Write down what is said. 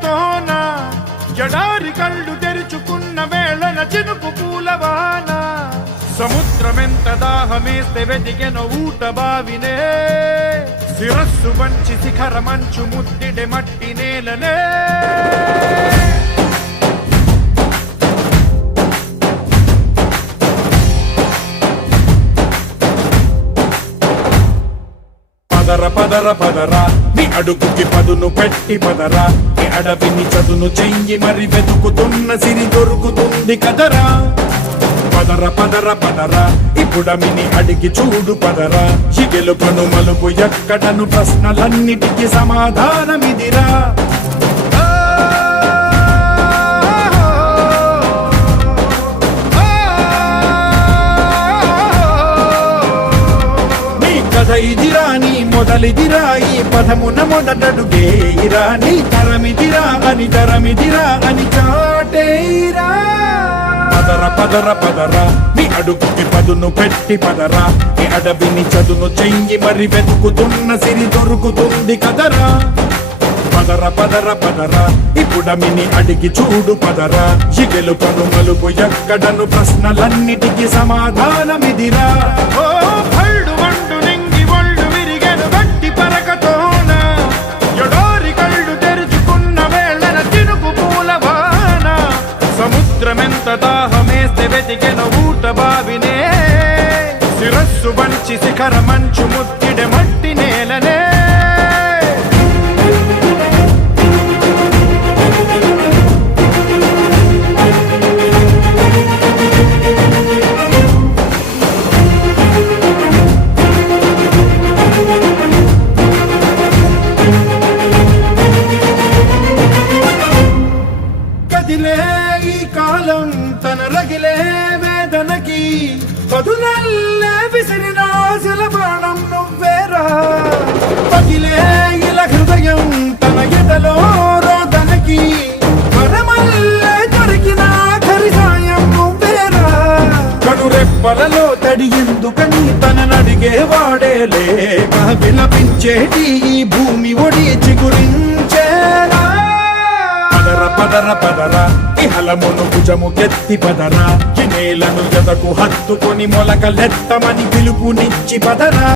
పరకతోన జడారి కళ్ళు తెరుచుకున్న వేళన చినుకు పూలవాన సముద్రమెంత దాహమేస్తే వెతికెన ఊట బావినే శిరస్సు వంచి శిఖర మంచు ముద్దిడే మట్టి నేలనే పదర పదర పదరా నీ అడుగుకి పదును పెట్టి పదరా నీ అడవిని చదును చెయ్యి మరి వెతుకుతున్న సిరి దొరుకుతుంది కదరా పదర పదర పదరా ఇప్పుడమిని అడిగి చూడు పదరా ఈ గెలుపను మలుపు ఎక్కడను ప్రశ్నలన్నిటికీ సమాధానమిదిరా ఇదిరా నీ మొదలిదిరా ఈ పదమున మొదటడుగేయిరా నీ తరమిదిరా అని చాటేరా పదర పదర పదరా నీ అడుగుకి పదును పెట్టి పదరా నీ అడవిని చదును చెయ్యి మరి వెతుకుతున్న సిరి దొరుకుతుంది కదరా పదర పదర పదరా ఇప్పుడమిని అడిగి చూడు పదరా ఈ గెలుపను మలుపు ఎక్కడను ప్రశ్నలన్నిటికీ సమాధానమిదిరా ఓ భళ్ళు వండు నింగి ఒళ్ళు విరిగెను గట్టి పరకతోన జడారి కళ్ళు తెరుచుకున్న వేళన చినుకు పూలవాన సముద్రమెంత దాహమేస్తే వెతికెన ఊట బావినే శిరస్సు వంచి శిఖర మంచు ముద్దిడే మట్టి నేలనే ఈ కాలం తన రగిలే వేదనకి పదునల్లే విసిరిన శిలబాణం నువ్వేరా పగిలే ఇలా హృదయం తన ఎదలో రోదనకి పరమల్లే దొరికిన ఖరిసాయం నువ్వేరా కడురెప్పలలో తడి ఎందుకని తననడిగేవాడే లేక విలపించేటి ఈ భూమి ఒడి చిగురించేరా పదర పదరా ఇహలమును భుజము కెత్తి పదరా ఈ నేలను ఎదకు హత్తుకొని మొలకలెత్తమని పిలుపునిచ్చి పదరా